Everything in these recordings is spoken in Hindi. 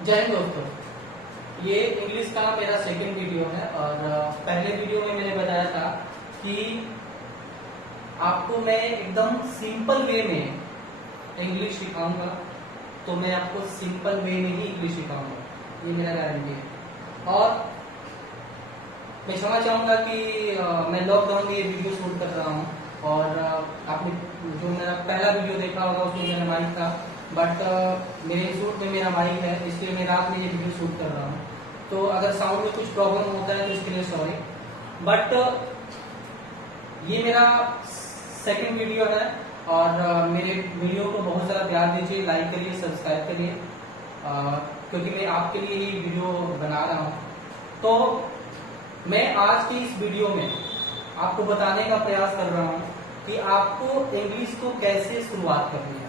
जय हिंद दोस्तों, ये इंग्लिश का मेरा सेकंड वीडियो है। और पहले वीडियो में मैंने बताया था कि आपको मैं एकदम सिंपल वे में इंग्लिश सिखाऊंगा। तो मैं आपको सिंपल वे में ही इंग्लिश सिखाऊंगा, ये मेरा गारंटी है। और मैं क्षमा चाहूंगा कि मैं लॉकडाउन में ये वीडियो शूट कर रहा हूँ। और आपने जो मेरा पहला वीडियो देखा होगा उसमें मेरा माइक था, बट मेरे इंस्टीट्यूट में मेरा माइक है, इसलिए मैं रात में ये वीडियो शूट कर रहा हूँ। तो अगर साउंड में कुछ प्रॉब्लम होता है तो इसके लिए सॉरी। बट ये मेरा सेकंड वीडियो है और मेरे वीडियो को बहुत ज़्यादा प्यार दीजिए, लाइक करिए, सब्सक्राइब करिए, क्योंकि मैं आपके लिए ही वीडियो बना रहा हूँ। तो मैं आज की इस वीडियो में आपको बताने का प्रयास कर रहा हूँ कि आपको इंग्लिश को कैसे शुरुआत करनी है।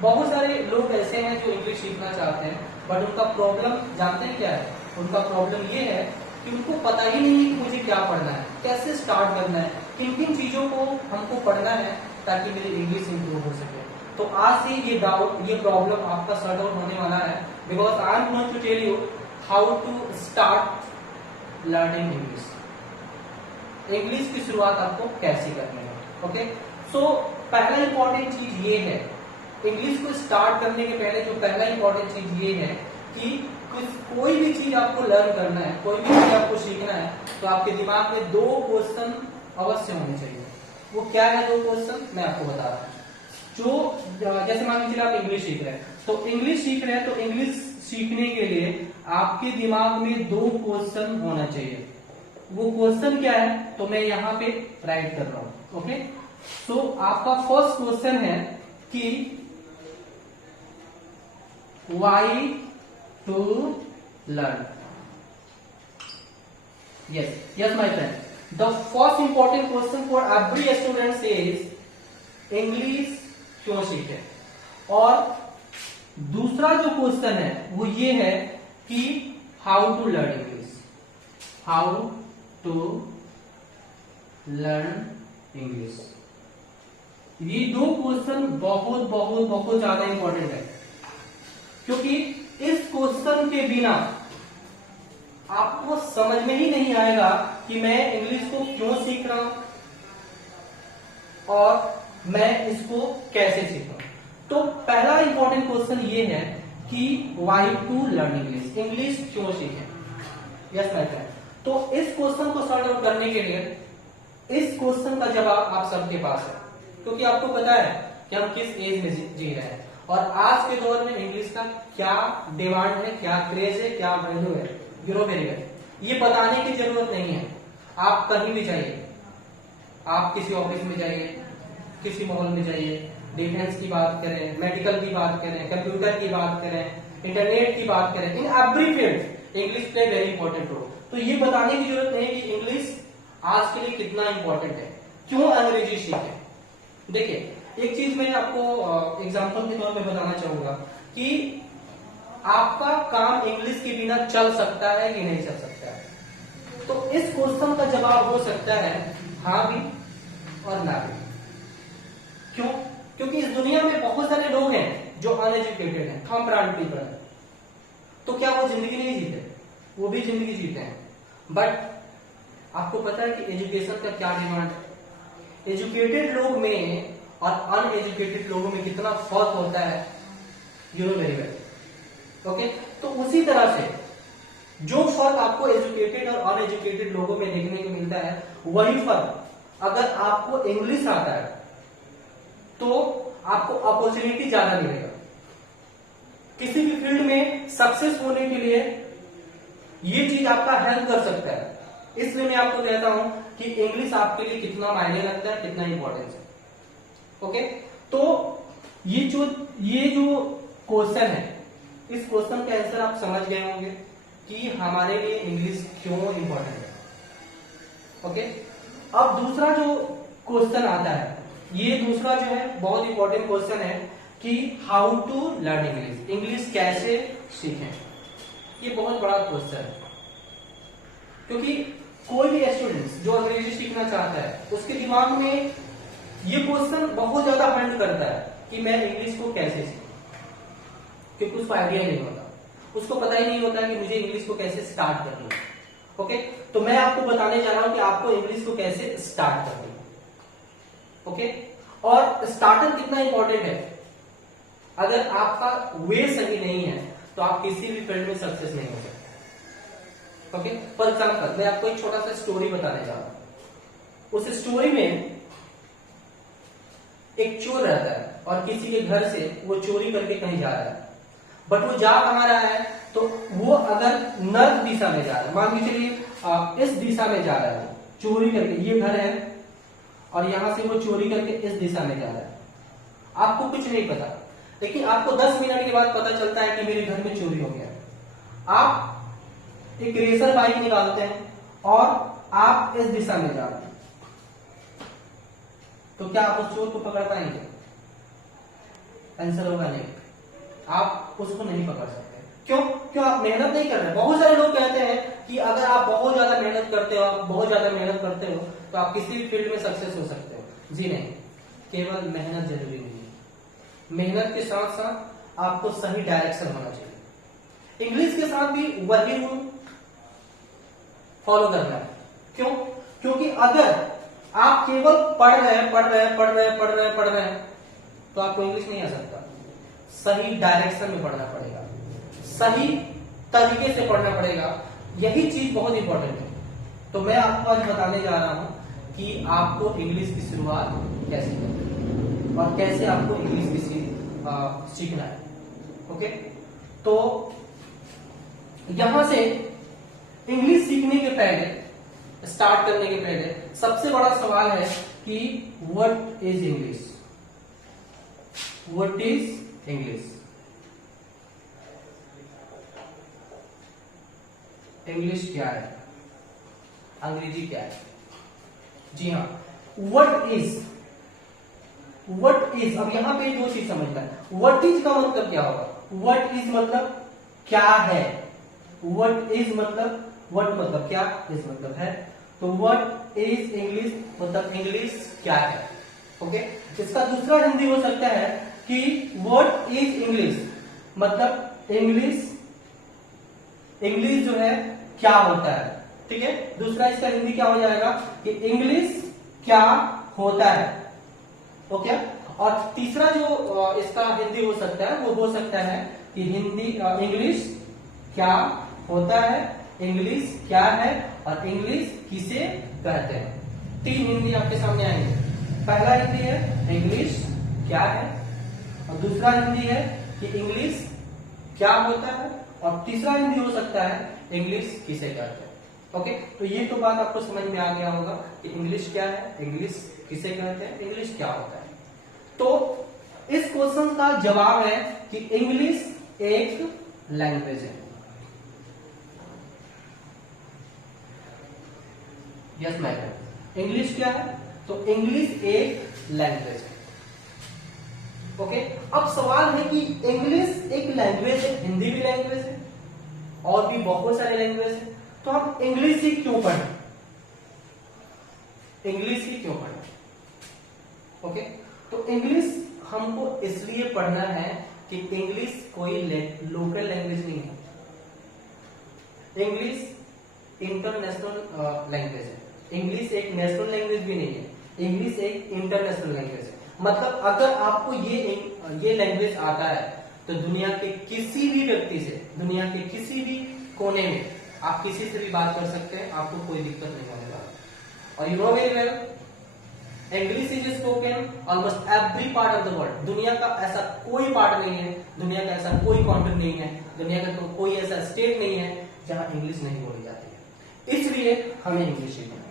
बहुत सारे लोग ऐसे हैं जो इंग्लिश सीखना चाहते हैं, बट उनका प्रॉब्लम जानते हैं क्या है? उनका प्रॉब्लम ये है कि उनको पता ही नहीं है कि मुझे क्या पढ़ना है, कैसे स्टार्ट करना है, किन किन चीजों को हमको पढ़ना है ताकि मेरी इंग्लिश इंप्रूव हो सके। तो आज से ये डाउट, ये प्रॉब्लम आपका सॉर्ट आउट होने वाला है, because I am going to tell you how to start learning English. English की शुरुआत आपको कैसे करनी है। ओके, सो पहला इंपॉर्टेंट चीज ये है, इंग्लिश को स्टार्ट करने के पहले जो पहला इंपॉर्टेंट चीज ये है कि कोई भी चीज आपको लर्न करना है, कोई भी चीज आपको सीखना है, तो आपके दिमाग में दो क्वेश्चन अवश्य होने चाहिए। वो क्या है दो क्वेश्चन, मैं आपको बता रहा हूँ। जो जैसे मान लीजिए आप इंग्लिश सीख रहे हैं, तो इंग्लिश सीख रहे हैं, तो इंग्लिश सीखने के लिए आपके दिमाग में दो क्वेश्चन होना चाहिए। वो क्वेश्चन क्या है, तो मैं यहाँ पे राइट कर रहा हूँ। ओके, तो आपका फर्स्ट क्वेश्चन है कि why to learn? Yes my friend, the first important question for every student is English क्यों सीखे। और दूसरा जो क्वेश्चन है वो ये है कि how to learn English, how to learn English. ये दो क्वेश्चन बहुत बहुत बहुत ज्यादा इंपॉर्टेंट है, क्योंकि इस क्वेश्चन के बिना आपको समझ में ही नहीं आएगा कि मैं इंग्लिश को क्यों सीख रहा हूं और मैं इसको कैसे सीख रहा हूं। तो पहला इंपॉर्टेंट क्वेश्चन ये है कि why to learn English, English क्यों सीखें। यस माय फ्रेंड, तो इस क्वेश्चन को सॉल्व आउट करने के लिए इस क्वेश्चन का जवाब आप सबके पास है, क्योंकि आपको पता है कि हम किस एज में जी रहे हैं और आज के दौर में इंग्लिश का क्या डिमांड है, क्या क्रेज है, क्या वैल्यू है। यूरो वेरी वेल, ये बताने की जरूरत नहीं है। आप कहीं भी जाइए, आप किसी ऑफिस में जाइए, किसी मॉल में जाइए, डिफेंस की बात करें, मेडिकल की बात करें, कंप्यूटर की बात करें, इंटरनेट की बात करें, in every field English play very important role. तो ये बताने की जरूरत नहीं कि इंग्लिश आज के लिए कितना इंपॉर्टेंट है, क्यों अंग्रेजी सीखें। देखिए, एक चीज मैं आपको एग्जांपल के तौर पे बताना चाहूंगा कि आपका काम इंग्लिश के बिना चल सकता है कि नहीं चल सकता है। तो इस क्वेश्चन का जवाब हो सकता है हाँ भी और ना भी। क्यों? क्योंकि इस दुनिया में बहुत सारे लोग हैं जो अनएजुकेटेड हैं, थंब ब्रांड पीपल हैं। तो क्या वो जिंदगी नहीं जीते? वो भी जिंदगी जीते हैं, बट आपको पता है कि एजुकेशन का क्या डिमांड है। एजुकेटेड लोग में और अनएजुकेटेड लोगों में कितना फर्क होता है, you know very well. Okay, तो उसी तरह से जो फर्क आपको एजुकेटेड और अनएजुकेटेड लोगों में देखने को मिलता है, वही फर्क अगर आपको इंग्लिश आता है तो आपको अपॉर्चुनिटी ज्यादा मिलेगा। किसी भी फील्ड में सक्सेस होने के लिए ये चीज आपका हेल्प कर सकता है। इसलिए मैं आपको कहता हूं कि इंग्लिश आपके लिए कितना मायने रखता है, कितना इंपॉर्टेंस है। ओके, तो ये जो क्वेश्चन है, इस क्वेश्चन का आंसर आप समझ गए होंगे कि हमारे लिए इंग्लिश क्यों इंपॉर्टेंट है। ओके, अब दूसरा जो क्वेश्चन आता है, ये दूसरा जो है बहुत इंपॉर्टेंट क्वेश्चन है कि how to learn English, English कैसे सीखें। ये बहुत बड़ा क्वेश्चन है, क्योंकि कोई भी स्टूडेंट जो अंग्रेजी सीखना चाहता है उसके दिमाग में ये क्वेश्चन बहुत ज्यादा हंट करता है कि मैं इंग्लिश को कैसे सीखूं, क्योंकि उसको आइडिया नहीं होता। उसको पता ही नहीं होता है कि मुझे इंग्लिश को कैसे स्टार्ट करना है। ओके, तो मैं आपको बताने जा रहा हूं कि आपको इंग्लिश को कैसे स्टार्ट करना है। ओके, और स्टार्टर कितना इंपॉर्टेंट है। अगर आपका वे सही नहीं है तो आप किसी भी फील्ड में सक्सेस नहीं हो सकते। ओके, फॉर एग्जाम्पल मैं आपको एक छोटा सा स्टोरी बताने जा रहा हूं। उस स्टोरी में एक चोर रहता है और किसी के घर से वो चोरी करके कहीं जा रहा है, बट वो जा कहां रहा है, तो वो अगर नॉर्थ दिशा में जा रहा है, मान के चलिए इस दिशा में जा रहा है, चोरी करके, ये घर है और यहां से वो चोरी करके इस दिशा में जा रहा है। आपको कुछ नहीं पता, लेकिन आपको 10 मिनट के बाद पता चलता है कि मेरे घर में चोरी हो गया। आप एक रेसर बाइक निकालते हैं और आप इस दिशा में जा रहे हैं, तो क्या आप उस चोर को पकड़ पाएंगे? आंसर होगा नहीं, आप उसको नहीं पकड़ सकते। क्यों? क्यों? आप मेहनत नहीं कर रहे। बहुत सारे लोग कहते हैं कि अगर आप बहुत ज्यादा मेहनत करते हो, आप बहुत ज्यादा मेहनत करते हो तो आप किसी भी फील्ड में सक्सेस हो सकते हो। जी नहीं, केवल मेहनत जरूरी नहीं है। मेहनत के साथ साथ आपको सही डायरेक्शन होना चाहिए। इंग्लिश के साथ भी वही रूल फॉलो करना है। क्यों? क्योंकि अगर आप केवल पढ़ रहे हैं तो आपको इंग्लिश नहीं आ सकता। सही डायरेक्शन में पढ़ना पड़ेगा, सही तरीके से पढ़ना पड़ेगा। यही चीज बहुत इंपॉर्टेंट है। तो मैं आपको आज बताने जा रहा हूं कि आपको इंग्लिश की शुरुआत कैसे करनी है और कैसे आपको इंग्लिश की सीखना है। ओके, तो यहां से इंग्लिश सीखने के पहले, स्टार्ट करने के पहले सबसे बड़ा सवाल है कि what is English. What is English? English क्या है? अंग्रेजी क्या है? जी हाँ, व्हाट इज। व्हाट इज, अब यहां पे दो चीज समझना है। व्हाट इज का मतलब क्या होगा? व्हाट इज मतलब क्या है। व्हाट इज मतलब, व्हाट मतलब क्या, इज मतलब है। तो व्हाट इज इंग्लिश मतलब इंग्लिश क्या है। ओके, इसका दूसरा हिंदी हो सकता है कि व्हाट इज इंग्लिश मतलब इंग्लिश, इंग्लिश जो है क्या होता है। ठीक है, दूसरा इसका हिंदी क्या हो जाएगा कि इंग्लिश क्या होता है। ओके, और तीसरा जो इसका हिंदी हो सकता है वो हो सकता है कि हिंदी इंग्लिश क्या होता है, इंग्लिश क्या है और इंग्लिश किसे कहते हैं। तीन हिंदी आपके सामने आएंगे। पहला हिंदी है इंग्लिश क्या है, और दूसरा हिंदी है कि इंग्लिश क्या होता है, और तीसरा हिंदी हो सकता है इंग्लिश किसे कहते हैं। ओके, तो ये तो बात आपको समझ में आ गया होगा कि इंग्लिश क्या है, इंग्लिश किसे कहते हैं, इंग्लिश क्या होता है। तो इस क्वेश्चन का जवाब है कि इंग्लिश एक लैंग्वेज है। यस मैडम, इंग्लिश क्या है? तो इंग्लिश एक लैंग्वेज है। ओके, अब सवाल है कि इंग्लिश एक लैंग्वेज है, हिंदी भी लैंग्वेज है और भी बहुत सारे लैंग्वेज है, तो हम इंग्लिश ही क्यों पढ़ें? इंग्लिश ही क्यों पढ़ें? ओके, तो इंग्लिश हमको इसलिए पढ़ना है कि इंग्लिश कोई लोकल लैंग्वेज नहीं है। इंग्लिश इंटरनेशनल लैंग्वेज है। इंग्लिश एक नेशनल लैंग्वेज भी नहीं है, इंग्लिश एक इंटरनेशनल लैंग्वेज है। मतलब अगर आपको ये लैंग्वेज आता है तो दुनिया के किसी भी व्यक्ति से, दुनिया के किसी भी कोने में आप किसी से भी बात कर सकते हैं, आपको कोई दिक्कत नहीं होने वाला। और you know very well, English is spoken almost every part of the world. दुनिया का ऐसा कोई पार्ट नहीं है, दुनिया का ऐसा कोई कॉन्टिनेंट नहीं है, दुनिया का कोई ऐसा स्टेट नहीं है जहां इंग्लिश नहीं बोली जाती है। इसलिए हमें इंग्लिश सीखना है।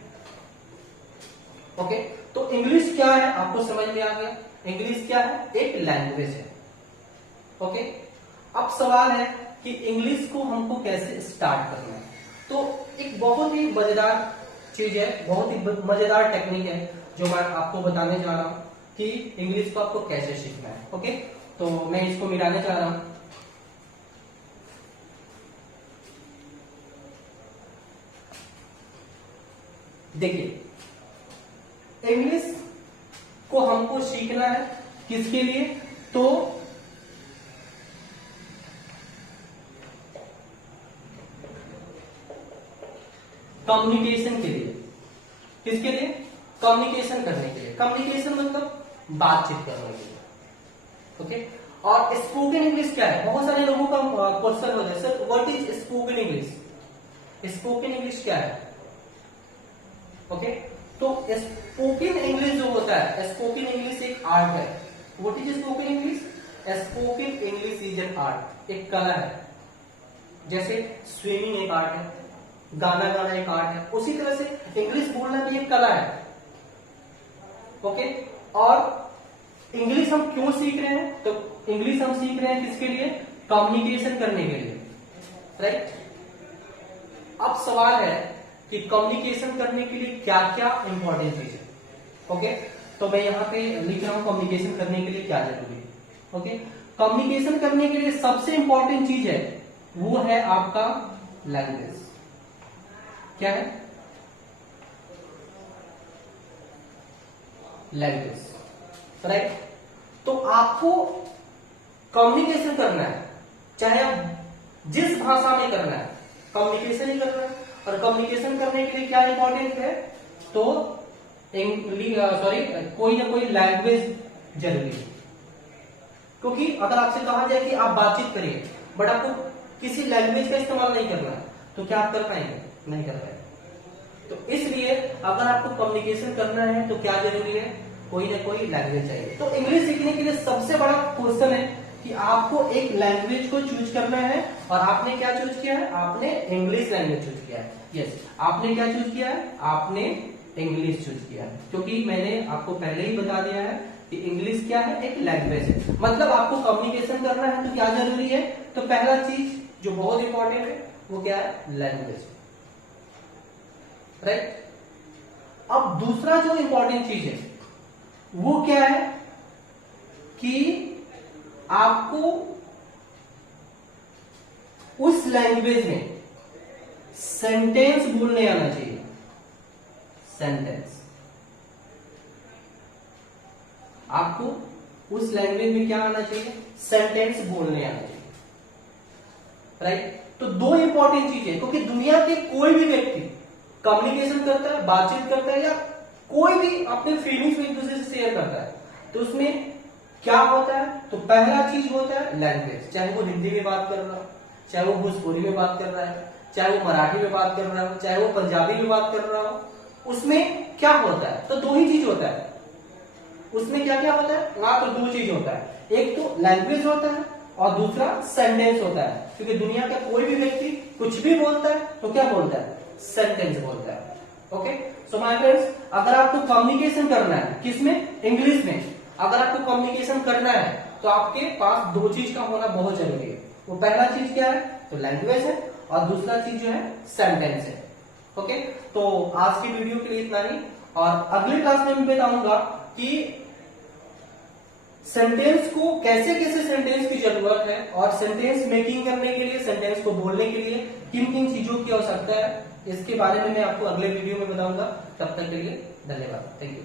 ओके, तो इंग्लिश क्या है आपको समझ में आ गया। इंग्लिश क्या है? एक लैंग्वेज है। ओके, अब सवाल है कि इंग्लिश को हमको कैसे स्टार्ट करना है। तो एक बहुत ही मजेदार चीज है, बहुत ही मजेदार टेक्निक है जो मैं आपको बताने जा रहा हूं कि इंग्लिश को आपको कैसे सीखना है। ओके, तो मैं इसको मिटाने जा रहा हूं। देखिए, इंग्लिश को हमको सीखना है किसके लिए? तो कम्युनिकेशन के लिए। किसके लिए? कम्युनिकेशन करने के लिए। कम्युनिकेशन मतलब बातचीत करने के लिए। ओके। और स्पोकन इंग्लिश क्या है? बहुत सारे लोगों का क्वेश्चन होता है, sir what is spoken English? Spoken English क्या है? ओके। तो स्पोकन इंग्लिश जो होता है, स्पोकन इंग्लिश एक आर्ट है। What is spoken English? Spoken English is an art, एक कला है। जैसे स्विमिंग एक आर्ट है, गाना गाना एक आर्ट है, उसी तरह से इंग्लिश बोलना भी एक कला है। ओके। और इंग्लिश हम क्यों सीख रहे हैं? तो इंग्लिश हम सीख रहे हैं किसके लिए? कम्युनिकेशन करने के लिए, राइट। अब सवाल है कि कम्युनिकेशन करने के लिए क्या क्या इंपॉर्टेंट चीज है। ओके। तो मैं यहां पे लिख रहा हूं कम्युनिकेशन करने के लिए क्या जरूरी है। ओके। कम्युनिकेशन करने के लिए सबसे इंपॉर्टेंट चीज है वो है आपका लैंग्वेज। क्या है? Language, right. तो आपको कम्युनिकेशन करना है, चाहे आप जिस भाषा में करना है, कम्युनिकेशन ही करना है। और कम्युनिकेशन करने के लिए क्या इंपॉर्टेंट है? तो कोई ना कोई लैंग्वेज जरूरी है। क्योंकि अगर आपसे कहा जाए कि आप बातचीत करिए, बट आपको किसी लैंग्वेज का इस्तेमाल नहीं करना है, तो क्या आप कर पाएंगे? नहीं कर पाएंगे। तो इसलिए अगर आपको कम्युनिकेशन करना है तो क्या जरूरी है? कोई ना कोई लैंग्वेज चाहिए। तो इंग्लिश सीखने के लिए सबसे बड़ा क्वेश्चन है कि आपको एक लैंग्वेज को चूज करना है। और आपने क्या चूज किया है? आपने इंग्लिश लैंग्वेज चूज किया है। यस, आपने क्या चूज किया है? आपने इंग्लिश चूज किया है। क्योंकि मैंने आपको पहले ही बता दिया है कि इंग्लिश क्या है? एक लैंग्वेज है। मतलब आपको कम्युनिकेशन करना है तो क्या जरूरी है? तो पहला चीज जो बहुत इंपॉर्टेंट है वो क्या है? Language, right. अब दूसरा जो इंपॉर्टेंट चीज है वो क्या है कि आपको उस लैंग्वेज में सेंटेंस बोलने आना चाहिए। सेंटेंस, आपको उस लैंग्वेज में क्या आना चाहिए? सेंटेंस बोलने आना चाहिए, राइट। तो दो इंपॉर्टेंट चीज है, क्योंकि दुनिया के कोई भी व्यक्ति कम्युनिकेशन करता है, बातचीत करता है, या कोई भी अपने फीलिंग्स में एक दूसरे से शेयर करता है, तो उसमें क्या होता है? तो पहला चीज होता है लैंग्वेज। चाहे वो हिंदी में बात कर रहा हो, चाहे वो भोजपुरी में बात कर रहा है, चाहे वो मराठी में बात कर रहा हो, चाहे वो पंजाबी में बात कर रहा हो, उसमें क्या होता है? तो दो ही चीज होता है। उसमें क्या क्या होता है? वहां तो दो चीज होता है, एक तो लैंग्वेज होता है और दूसरा सेंटेंस होता है। क्योंकि दुनिया का कोई भी व्यक्ति कुछ भी बोलता है तो क्या बोलता है? सेंटेंस बोलता है। ओके। सो माय फ्रेंड्स, अगर आपको कम्युनिकेशन करना है किसमें? इंग्लिश में। अगर आपको कम्युनिकेशन करना है तो आपके पास दो चीज का होना बहुत जरूरी है। वो पहला चीज क्या है? तो लैंग्वेज है, और दूसरा चीज जो है सेंटेंस है। ओके। तो आज की वीडियो के लिए इतना ही, और अगली क्लास में मैं बताऊंगा कि सेंटेंस को कैसे कैसे सेंटेंस की जरूरत है, और सेंटेंस मेकिंग करने के लिए, सेंटेंस को बोलने के लिए किन किन चीजों की आवश्यकता है, इसके बारे में मैं आपको अगले वीडियो में बताऊंगा। तब तक के लिए धन्यवाद। Thank you.